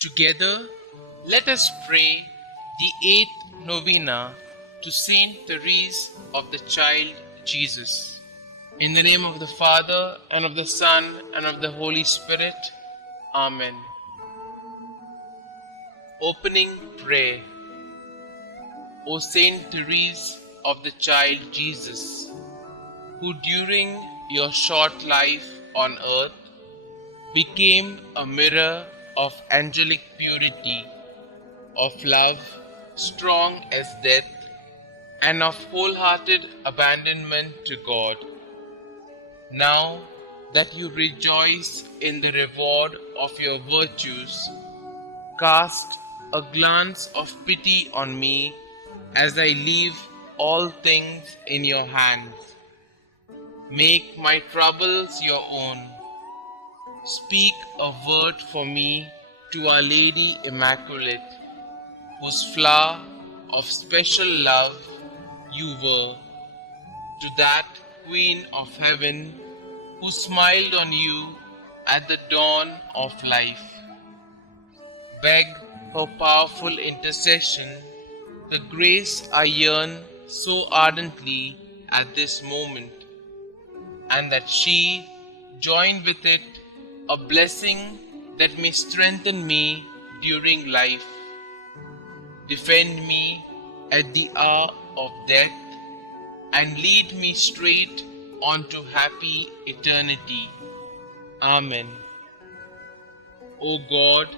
Together, let us pray the 8th Novena to Saint Therese of the Child Jesus. In the name of the Father, and of the Son, and of the Holy Spirit. Amen. Opening Prayer. O Saint Therese of the Child Jesus, who during your short life on earth became a mirror of angelic purity, of love strong as death, and of wholehearted abandonment to God. Now that you rejoice in the reward of your virtues, cast a glance of pity on me as I leave all things in your hands. Make my troubles your own. Speak a word for me to Our Lady Immaculate, whose flower of special love you were, to that Queen of Heaven who smiled on you at the dawn of life. Beg her powerful intercession, the grace I yearn so ardently at this moment, and that she join with it a blessing that may strengthen me during life, defend me at the hour of death, and lead me straight on to happy eternity. Amen. O God,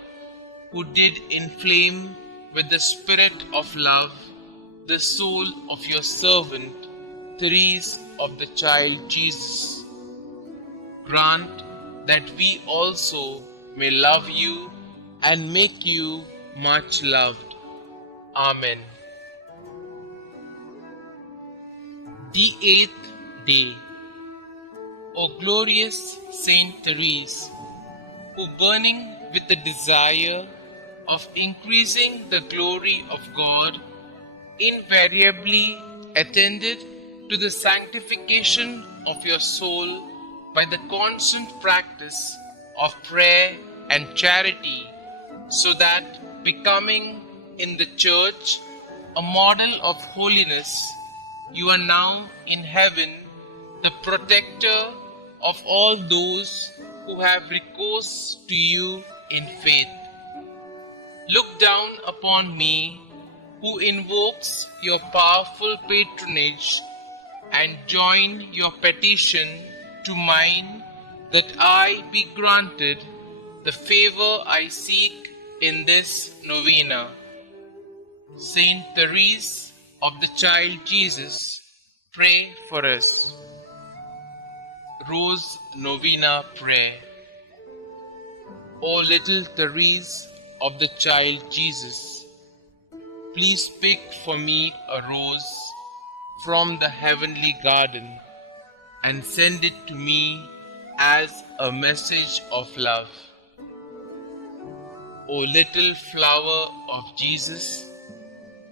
who did inflame with the spirit of love the soul of your servant, Therese of the Child Jesus, grant that we also may love you and make you much loved. Amen. The 8th day. O glorious Saint Therese, who burning with the desire of increasing the glory of God, invariably attended to the sanctification of your soul by the constant practice of prayer and charity, so that, becoming in the Church a model of holiness, you are now in heaven the protector of all those who have recourse to you in faith. Look down upon me, who invokes your powerful patronage, and join your petition to mine, that I be granted the favor I seek in this novena. Saint Therese of the Child Jesus, pray for us. Rose Novena Prayer. O little Therese of the Child Jesus, please pick for me a rose from the heavenly garden and send it to me as a message of love. O little flower of Jesus,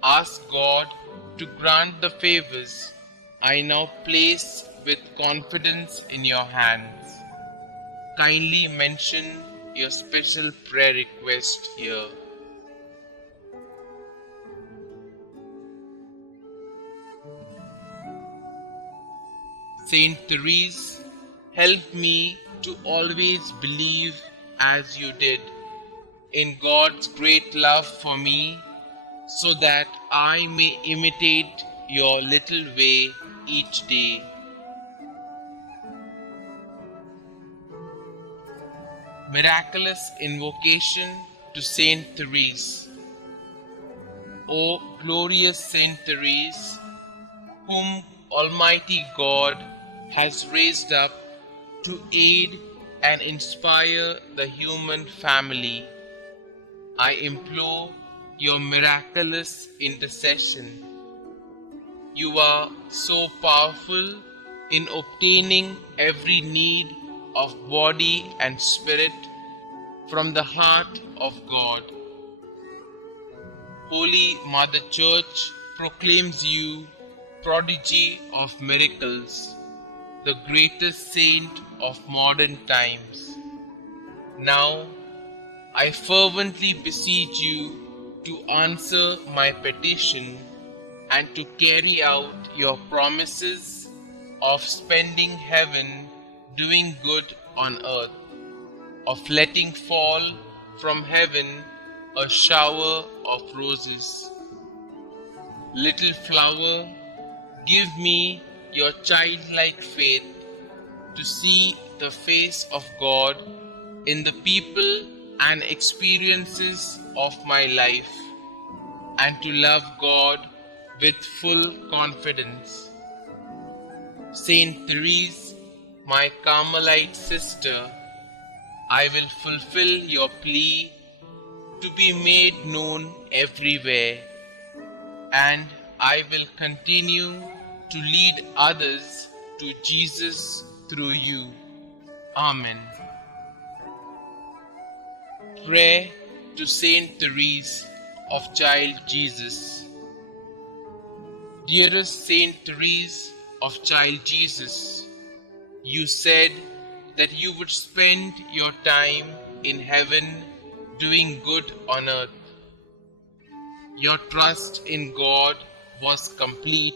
ask God to grant the favors I now place with confidence in your hands. Kindly mention your special prayer request here. Saint Therese, help me to always believe as you did in God's great love for me, so that I may imitate your little way each day. Miraculous Invocation to Saint Therese. O glorious Saint Therese, whom Almighty God has raised up to aid and inspire the human family, I implore your miraculous intercession. You are so powerful in obtaining every need of body and spirit from the heart of God. Holy Mother Church proclaims you prodigy of miracles, the greatest saint of modern times. Now, I fervently beseech you to answer my petition and to carry out your promises of spending heaven doing good on earth, of letting fall from heaven a shower of roses. Little flower, give me your childlike faith to see the face of God in the people and experiences of my life, and to love God with full confidence. Saint Therese, my Carmelite sister, I will fulfill your plea to be made known everywhere, and I will continue to lead others to Jesus through you. Amen. Prayer to Saint Therese of Child Jesus. Dearest Saint Therese of Child Jesus, you said that you would spend your time in heaven doing good on earth. Your trust in God was complete.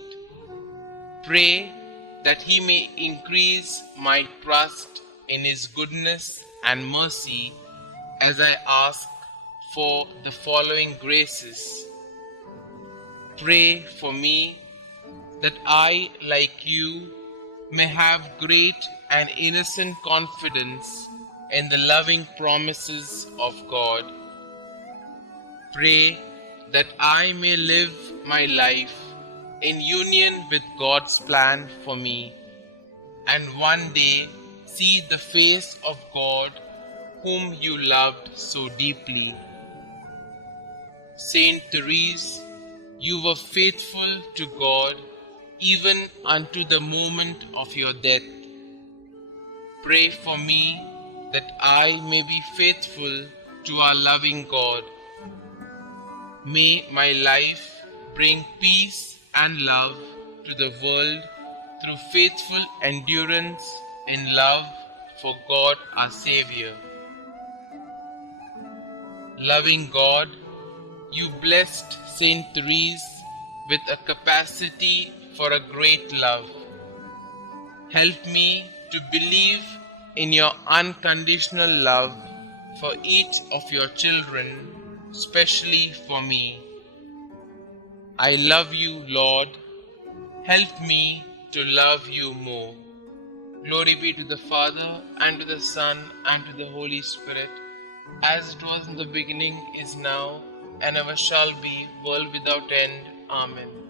Pray that He may increase my trust in His goodness and mercy as I ask for the following graces. Pray for me that I, like you, may have great and innocent confidence in the loving promises of God. Pray that I may live my life in union with God's plan for me, and one day see the face of God whom you loved so deeply. Saint Therese, you were faithful to God even unto the moment of your death. Pray for me that I may be faithful to our loving God. May my life bring peace and love to the world through faithful endurance in love for God our Savior. Loving God, you blessed Saint Therese with a capacity for a great love. Help me to believe in your unconditional love for each of your children, especially for me. I love you, Lord. Help me to love you more. Glory be to the Father, and to the Son, and to the Holy Spirit, as it was in the beginning, is now, and ever shall be, world without end. Amen.